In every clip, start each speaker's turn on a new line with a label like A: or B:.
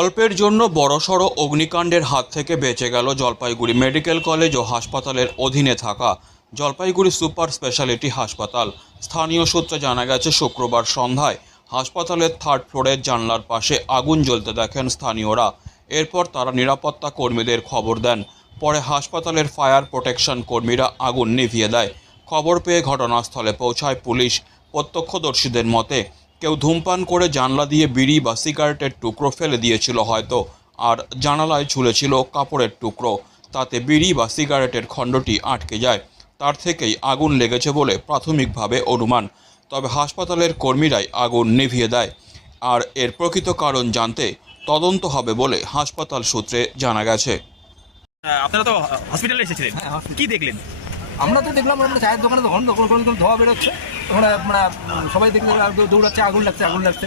A: অল্পের জন্য বড়সড় অগ্নিকাণ্ডের হাত থেকে বেঁচে গেল জলপাইগুড়ি মেডিকেল কলেজ ও হাসপাতালের অধীনে থাকা জলপাইগুড়ি সুপার স্পেশালিটি হাসপাতাল। স্থানীয় সূত্রে জানা গেছে, শুক্রবার সন্ধ্যায় হাসপাতালের থার্ড ফ্লোরের জানলার পাশে আগুন জ্বলতে দেখেন স্থানীয়রা। এরপর তারা নিরাপত্তা কর্মীদের খবর দেন। পরে হাসপাতালের ফায়ার প্রোটেকশন কর্মীরা আগুন নিভিয়ে দেয়। খবর পেয়ে ঘটনাস্থলে পৌঁছায় পুলিশ। প্রত্যক্ষদর্শীদের মতে কেউ ধূমপান করে জানলা দিয়ে বিড়ি বা সিগারেটের টুকরো ফেলে দিয়েছিল হয়তো আর জানালায় ঝুলেছিল কাপড়ের টুকরো। তাতে বিড়ি বা সিগারেটের খণ্ডটি আটকে যায়। তার থেকেই আগুন লেগেছে বলে প্রাথমিকভাবে অনুমান। তবে হাসপাতালের কর্মীরাই আগুন নিভিয়ে দেয়। আর এর প্রকৃত কারণ জানতে তদন্ত হবে বলে হাসপাতাল সূত্রে জানা গেছে।
B: আপনারা তো হসপিটালে এসেছিলেন।
C: হ্যাঁ,
B: কি দেখলেন?
C: আমরা তো দেখলাম আমরা চায়ের দোকানে তো তখন কোনো কোনো ধোয়া বেরোচ্ছে। আমরা আমরা সবাই দেখলে দৌড়াচ্ছে আগুন লাগছে আগুন লাগছে।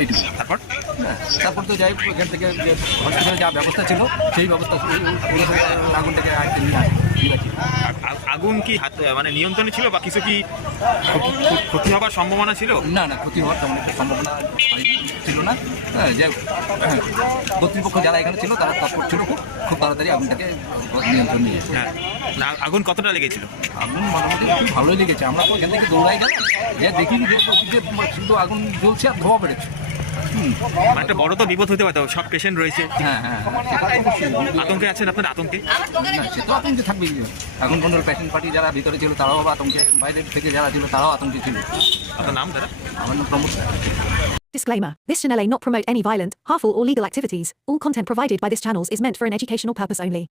C: এইটুকু।
B: তারপর?
C: হ্যাঁ তারপর তো যাই এখান থেকে যে হসপিটালে যা ব্যবস্থা ছিল সেই ব্যবস্থা আগুনটাকে আটকে নিয়ে আসি
B: আগুন কি হাত মানে নিয়ন্ত্রণে ছিল বা কিছু কি ক্ষতি- ক্ষতি সম্ভাবনা ছিল?
C: না না ক্ষতি হওয়ার তেমন একটা সম্ভাবনা ছিল না। হ্যাঁ যে হ্যাঁ, কর্তৃপক্ষ যারা এখানে ছিল তারা তৎপর ছিল খুব খুব তাড়াতাড়ি আগুনটাকে নিয়ন্ত্রণ নিয়ে
B: হ্যাঁ আগুন কতটা লেগেছিল?
C: আগুন মোটামুটি খুব ভালোই লেগেছে। আমরা তো এখান থেকে দৌড়াই গেলাম যে দেখিনি যে শুধু আগুন জ্বলছে আর ধোয়া বেড়েছে
B: একটা বড় তো বিপদ হতে পারতো সব পেশেন্ট রয়েছে
C: হ্যাঁ হ্যাঁ হ্যাঁ।
B: আতঙ্কে আছেন আপনার আতঙ্কে
C: সে তো আতঙ্কে থাকবেই এখন কোনো পেশেন্ট পার্টি যারা ভিতরে ছিল তারাও আতঙ্কে বাইরের থেকে যারা ছিল তারাও আতঙ্কে ছিল
B: আপনার নাম দাদা
C: আমার নাম Pramod
D: Disclaimer This channel may not promote any violent, harmful, or legal activities. All content provided by this channel is meant for an educational purpose only.